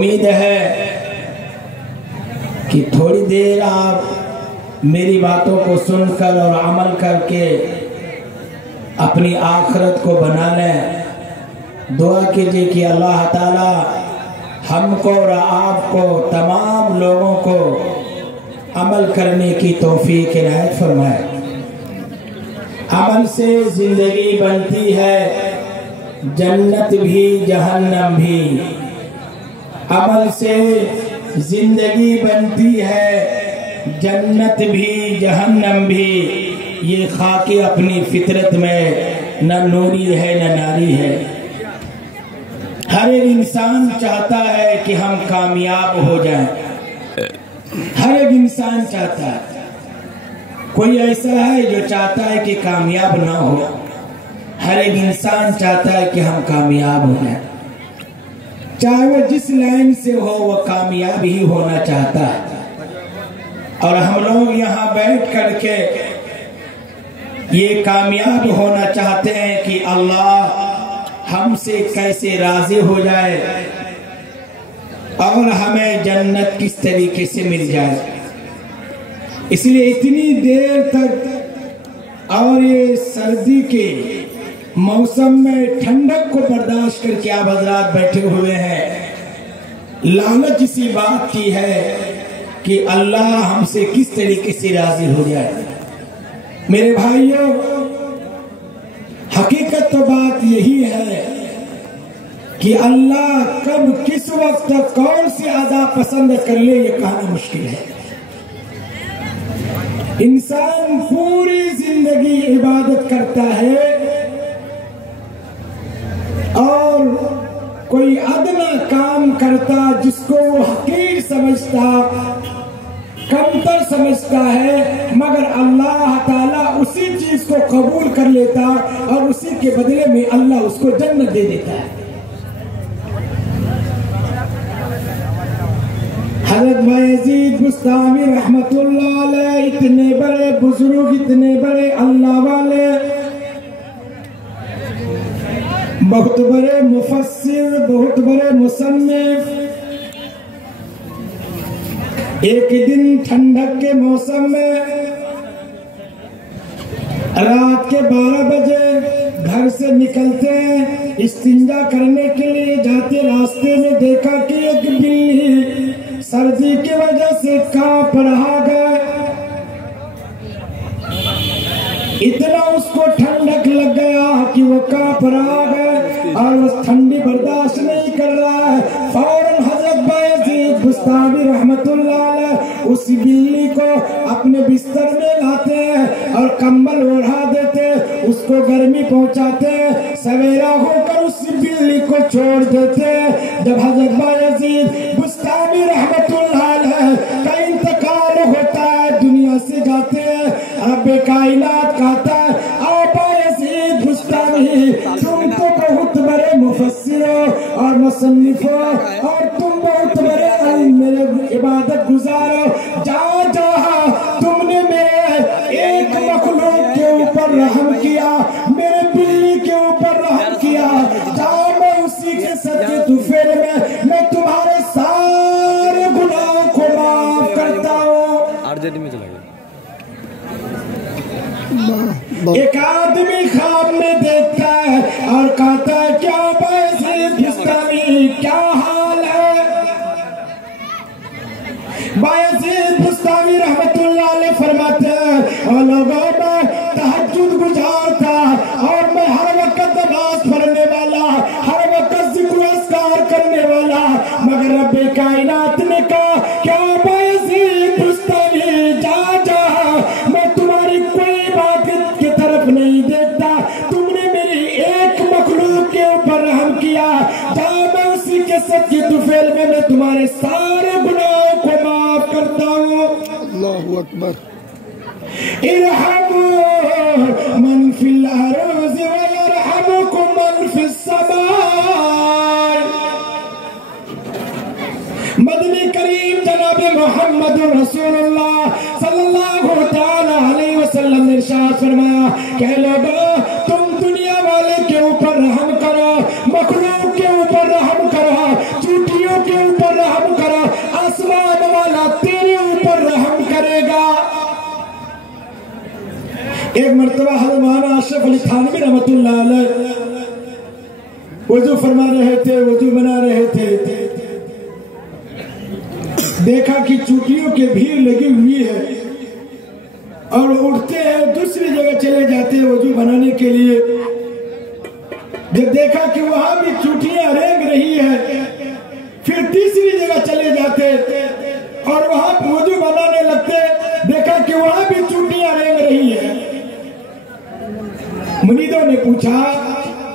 امید ہے کہ تھوڑی دیر آپ میری باتوں کو سن کر اور عمل کر کے اپنی آخرت کو بنا لیں۔ دعا کیجئے کہ اللہ تعالی ہم کو اور آپ کو تمام لوگوں کو عمل کرنے کی توفیق عنایت فرمائے۔ عمل سے زندگی بنتی ہے، جنت بھی جہنم بھی۔ عمل سے زندگی بنتی ہے، جنت بھی جہنم بھی۔ یہ خاک اپنی فطرت میں نہ نوری ہے نہ ناری ہے۔ ہر ایک انسان چاہتا ہے کہ ہم کامیاب ہو جائیں، ہر ایک انسان چاہتا ہے۔ کوئی ایسا ہے جو چاہتا ہے کہ کامیاب نہ ہو؟ ہر ایک انسان چاہتا ہے کہ ہم کامیاب ہو جائیں، چاہے وہ جس لائن سے ہو وہ کامیاب ہی ہونا چاہتا ہے۔ اور ہم لوگ یہاں بیٹھ کر کے یہ کامیاب ہونا چاہتے ہیں کہ اللہ ہم سے کیسے راضی ہو جائے اور ہمیں جنت کس طریقے سے مل جائے۔ اس لیے اتنی دیر تک اور یہ سردی کے موسم میں ٹھنڈک کو برداشت کر کے آپ حضرات بیٹھے ہوئے ہیں، لالچ اسی بات کی ہے کہ اللہ ہم سے کس طریقے سے راضی ہو جائے۔ میرے بھائیوں، حقیقت تو بات یہی ہے کہ اللہ کب کس وقت کون سی ادا پسند کر لے یہ کہنا مشکل ہے۔ انسان پوری زندگی عبادت کرتا ہے اور کوئی ادنا کام کرتا جس کو وہ حقیر سمجھتا، کمتر سمجھتا ہے، مگر اللہ تعالیٰ اسی چیز کو قبول کر لیتا اور اسی کے بدلے میں اللہ اس کو جنت دے دیتا ہے۔ حضرت بایزید بستامی رحمت اللہ علیہ اتنے بڑے بزرگ، اتنے بڑے اللہ والے، بہت بڑے مفسر، بہت بڑے مصنف، ایک دن ٹھنڈک کے موسم میں رات کے 12 بجے گھر سے نکلتے ہیں، استنجا کرنے کے لیے جاتے، راستے میں دیکھا کہ ایک بلی سردی کی وجہ سے کانپ رہا گیا۔ اتنا اس کو ٹھنڈک لگ گیا کہ وہ کانپ رہا گیا اور وہ ٹھنڈی برداشت نہیں کر رہا ہے۔ فوراً حضرت بایزید بستامی رحمت اللہ علیہ اس بلی کو اپنے بستر میں لاتے ہیں اور کمبل اوڑھا دیتے، اس کو گرمی پہنچاتے ہیں، سویرا ہو کر اس بلی کو چھوڑ دیتے۔ جب حضرت بایزید بستامی رحمت اللہ علیہ کا انتقال ہوتا ہے، دنیا سے جاتے ہیں، رب کائنات کہتا ہے آ بایزید بستامی، تم تو بہت بڑے مفسر ہو اور مصنف ہو اور تم بہت بڑے میرے عبادت گزار ہو، جہاں تم نے میرے ایک مخلوق کے اوپر رحم کیا، میرے بلی کے اوپر رحم کیا، جہاں میں اسی کے صدقے طفیل میں تمہارے سارے گناہوں کو معاف کرتا ہوں۔ ایک آدمی خواب میں دیکھتا ہے اور کہتا ہے کیا بایزید بستامی کیا حال ہے؟ بایزید بستامی رحمت اللہ علیہ فرماتے ہیں اور لوگوں میں تہجد گزار تھا اور میں ہر وقت نماز پڑھنے والا، ہر وقت ذکر و اذکار کرنے والا، مگر رب کائنات نے کہا کیا بایزید بستامی جا میں تمہاری کوئی عبادت کی طرف نہیں دیکھتا، تم نے میری ایک مخلوق کے اوپر رحم کیا، جہاں میں اسی کے صدقے طفیل میں تمہارے سارے گناہوں کو معاف کرتا ہوں۔ اللہ اکبر۔ ارحموا من فی الارض ویرحمکم من فی السماء۔ مدنی کریم جناب محمد رسول اللہ صلی اللہ تعالی علیہ وسلم نے ارشاد فرمایا کہ لوگوں تم دنیا والے کے اوپر رحم کرو، مخلوق کے اوپر رحم کرو، چوٹیوں کے اوپر ایک مرتبہ حضرت مولانا اشرف علی تھانوی رحمۃ اللہ علیہ وضو فرما رہے تھے، وضو بنا رہے تھے، دیکھا کہ چوٹیوں کی بھیڑ لگی ہوئی ہے اور اٹھتے ہیں دوسری جگہ چلے جاتے ہیں وضو بنانے کے لیے۔ جب دیکھا کہ وہاں بھی چوٹیاں رینگ رہی ہے، پھر تیسری جگہ چلے جاتے اور وہاں وضو بنانے لگتے، دیکھا کہ وہاں بھی چوٹیاں رینگ رہی ہے۔ مریدوں نے پوچھا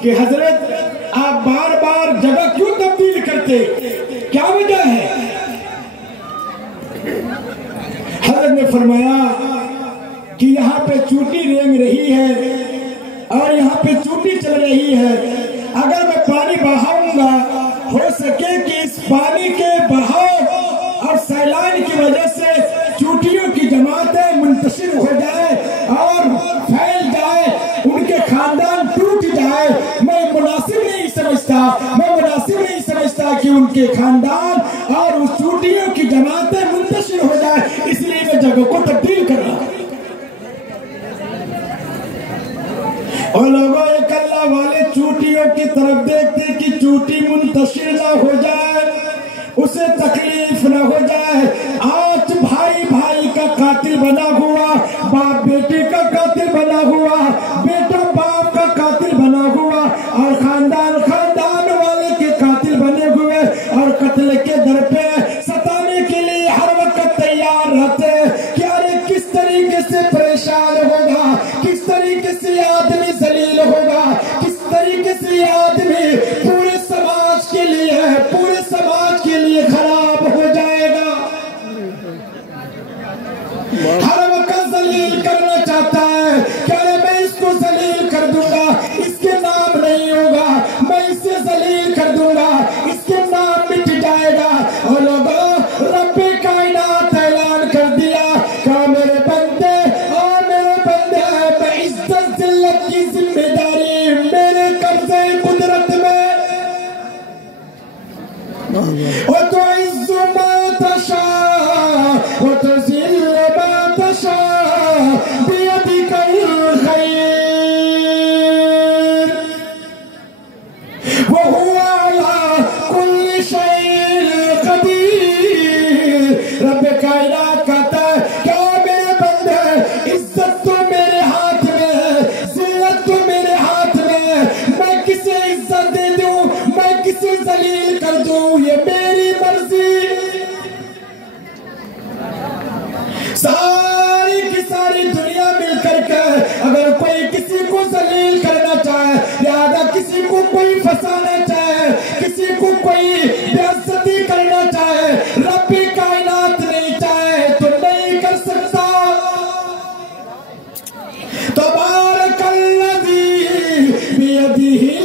کہ حضرت آپ بار بار جگہ کیوں تبدیل کرتے، کیا وجہ ہے؟ حضرت نے فرمایا کہ یہاں پہ چوٹی رینگ رہی ہے اور یہاں پہ چوٹی چل رہی ہے، اگر میں پانی بہاؤں گا ہو سکے کہ اس پانی کے بہاؤ اور سیلان کی وجہ سے چوٹیوں کی جماعتیں منتشر ہو جائے اور پھیل جائے، ان کے خاندان ٹوٹ جائے۔ میں مناسب نہیں سمجھتا کہ ان کے خاندان اور اس چوٹیوں کی جماعتیں منتشر ہو جائے، اس لیے میں جگہ کو تبدیل کر رہا ہوں۔ اور لوگوں ایک اللہ والے چوٹیوں کی طرف دیکھتے کہ چوٹی منتشر نہ ہو جائے، اسے تکلیف نہ ہو جائے۔ آج بھائی بھائی کا قاتل بنا ہوا، باپ بیٹے کا قاتل بنا ہوا، بیٹا باپ کا قاتل بنا ہوا، اور خاندان والے کے قاتل بنے ہوئے، اور قتل کے در پہ ستانے کے لیے ہر وقت تیار رہتے کہ ارے کس طریقے سے پریشان ہوگا، کس طریقے سے آدمی ذلیل ہوگا، کس طریقے سے آدمی پورے سماج کے لیے خراب ہو جائے گا۔ ہر وقت ذلیل کرنا چاہتا ہے کہ ارے میں اس کو ذلیل کر دوں گا، اس کے نام نہیں ہوگا، میں اسے ذلیل کر دوں گا، اس کے نام مٹ جائے گا۔ اور لوگوں رب کائنات اعلان کر دیا کہ میرے بندے میں عزت ذلت کی ذمہ داری میرے قبضے قدرت میں، وَتُعِزُّ مَا تَشَاءُ وَتُذِلُّ مَا تَشَاءُ بِيَدِكَ الْخَيْرُ وَهُوَ عَلَى كُلِّ شَيْءٍ قَدِيرٌ۔ رب کائنات کہتا ہے کہ میرے بندے عزت تو میرے ہاتھ میں ہے، ذلت تو میرے ہاتھ میں ہے، میں کسے عزت دے دوں، میں کسے ذلیل کر دوں، یہ میری مرضی۔ ساری کی ساری دنیا مل کر کے اگر کوئی کسی کو ذلیل کرنا چاہے، لہذا کسی کو کوئی پھنسانا چاہے، کسی کو کوئی بے عزتی کرنا چاہے، رب کائنات نہیں چاہے تو نہیں کر سکتا۔ تبارک الذی بیدہ